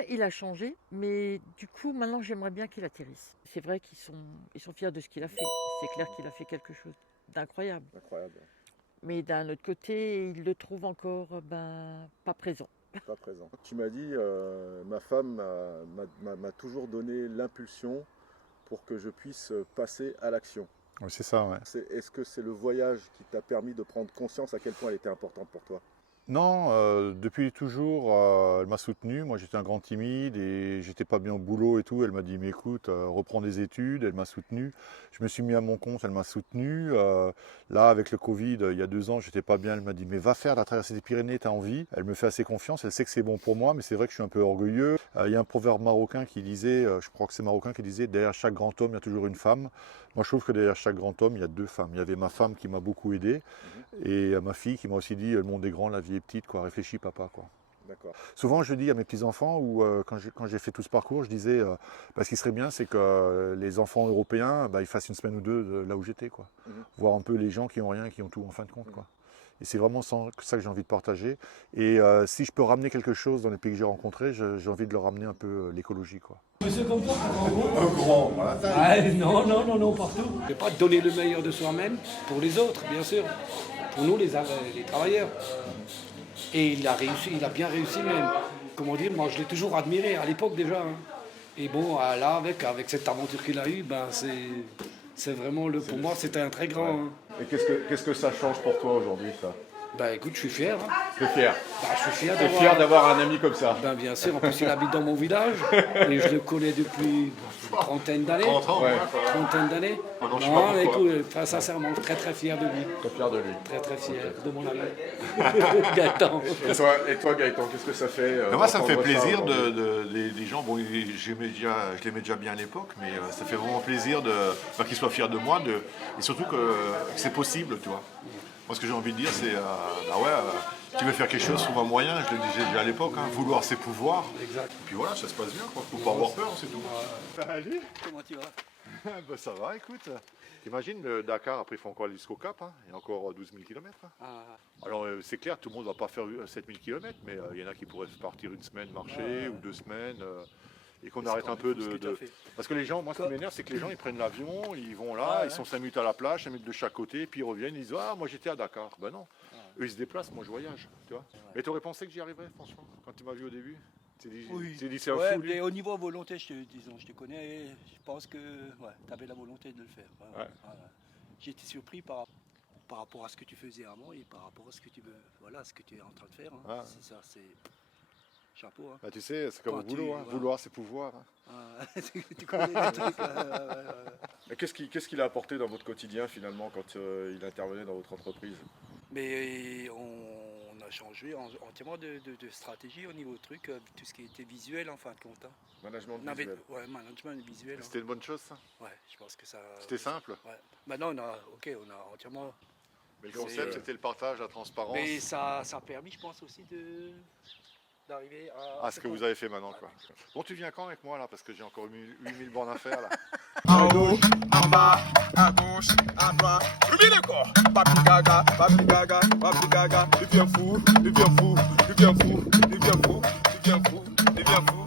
Après, il a changé, mais du coup, maintenant, j'aimerais bien qu'il atterrisse. C'est vrai qu'ils sont fiers de ce qu'il a fait. C'est clair qu'il a fait quelque chose d'incroyable. Incroyable, Mais d'un autre côté, il le trouve encore pas présent. pas présent. Tu m'as dit, ma femme m'a toujours donné l'impulsion pour que je puisse passer à l'action. Oui, c'est ça, ouais. Est-ce que c'est le voyage qui t'a permis de prendre conscience à quel point elle était importante pour toi? Non, depuis toujours, elle m'a soutenu. Moi, j'étais un grand timide et j'étais pas bien au boulot et tout. Elle m'a dit, mais écoute, reprends des études. Elle m'a soutenu. Je me suis mis à mon compte, elle m'a soutenu. Là, avec le Covid, il y a 2 ans, j'étais pas bien. Elle m'a dit, mais va faire la traversée des Pyrénées, t'as envie. Elle me fait assez confiance. Elle sait que c'est bon pour moi, mais c'est vrai que je suis un peu orgueilleux. Il y a un proverbe marocain qui disait, je crois que c'est marocain qui disait, derrière chaque grand homme, il y a toujours une femme. Moi, je trouve que derrière chaque grand homme, il y a 2 femmes. Il y avait ma femme qui m'a beaucoup aidé et ma fille qui m'a aussi dit, le monde est grand, la vie est petite, quoi. Réfléchis, papa, quoi. D'accord. Souvent, je dis à mes petits-enfants, ou quand j'ai fait tout ce parcours, je disais, ce qui serait bien, c'est que les enfants européens, ils fassent une semaine ou 2 de là où j'étais, quoi. Voir un peu les gens qui ont rien et qui ont tout, en fin de compte, quoi. Et c'est vraiment ça que j'ai envie de partager. Et si je peux ramener quelque chose dans les pays que j'ai rencontrés, j'ai envie de leur ramener un peu l'écologie, quoi. Monsieur comme toi, en gros. Un grand, voilà. Ah, non, partout. Ne pas donner le meilleur de soi-même pour les autres, bien sûr. Pour nous, les travailleurs. Et il a réussi, il a bien réussi même. Comment dire, moi je l'ai toujours admiré à l'époque déjà. Hein. Et bon, là, avec cette aventure qu'il a eue, c'est vraiment, pour moi, c'était un très grand. Ouais. Hein. Et qu'est-ce que ça change pour toi aujourd'hui, ça? Écoute, je suis fier. Hein. Tu es fier? Je suis fier Tu es fier d'avoir un ami comme ça? Bien sûr, en plus il habite dans mon village et je le connais depuis une trentaine d'années. 30 ans, ouais. Trentaine d'années. Non, je sais pas pourquoi. Écoute, sincèrement, très très fier de lui. Très fier de lui. Très fier de mon ami. Gaëtan. Et toi, Gaëtan, qu'est-ce que ça fait Moi, ça me fait d'entendre plaisir aujourd'hui? des gens, bon, je l'aimais déjà bien à l'époque, mais ça fait vraiment plaisir qu'ils soient fiers de moi, et surtout que c'est possible, tu vois. Moi, ce que j'ai envie de dire, c'est, tu veux faire quelque chose, trouve un moyen, je le disais déjà à l'époque, hein, vouloir c'est pouvoir. Exact. Et puis voilà, ça se passe bien, quoi. Faut pas avoir peur, c'est tout. Salut. Comment tu vas? Ça va, écoute. T'imagines, le Dakar, après, il faut encore aller jusqu'au Cap, hein, il y a encore 12 000 km. Hein. Alors, c'est clair, tout le monde ne va pas faire 7 000 km, mais il y en a qui pourraient partir une semaine marcher ou 2 semaines. Et qu'on arrête un peu de... Parce que les gens, moi ce qui m'énerve, c'est que les gens ils prennent l'avion, ils vont là, ils sont 5 minutes à la plage, 5 minutes de chaque côté, puis ils reviennent, ils disent ah moi j'étais à Dakar. Ben non, eux ils se déplacent, moi je voyage, tu vois. Mais t'aurais pensé que j'y arriverais franchement, quand tu m'as vu au début? Tu t'es dit c'est un fou lui. Mais au niveau volonté, je te connais, je pense que tu avais la volonté de le faire. J'ai été surpris par rapport à ce que tu faisais avant et par rapport à ce que tu veux, ce que tu es en train de faire. Hein. C'est ça, c'est... Chapeau. Hein. Tu sais, c'est comme au boulot, vouloir c'est pouvoir. Hein. Tu connais les trucs. Et qu'est-ce qu'il a apporté dans votre quotidien finalement quand il intervenait dans votre entreprise? Mais on a changé entièrement de stratégie au niveau truc, tout ce qui était visuel en fin de compte. Hein. Management visuel. Management visuel. C'était une bonne chose ça? Ouais, je pense que ça... C'était simple? Ouais. Maintenant on a entièrement... Mais le concept c'était le partage, la transparence. Mais ça a permis je pense aussi d'arriver à ce que vous avez fait maintenant, quoi. Bon, tu viens quand avec moi, là? Parce que j'ai encore 8000 bornes à faire, là. En haut, en bas, à gauche, à droite, oublie le corps. Papi gaga, papi gaga, papi gaga. Il devient fou, il devient fou, il devient fou, il devient fou, il devient fou, il devient fou.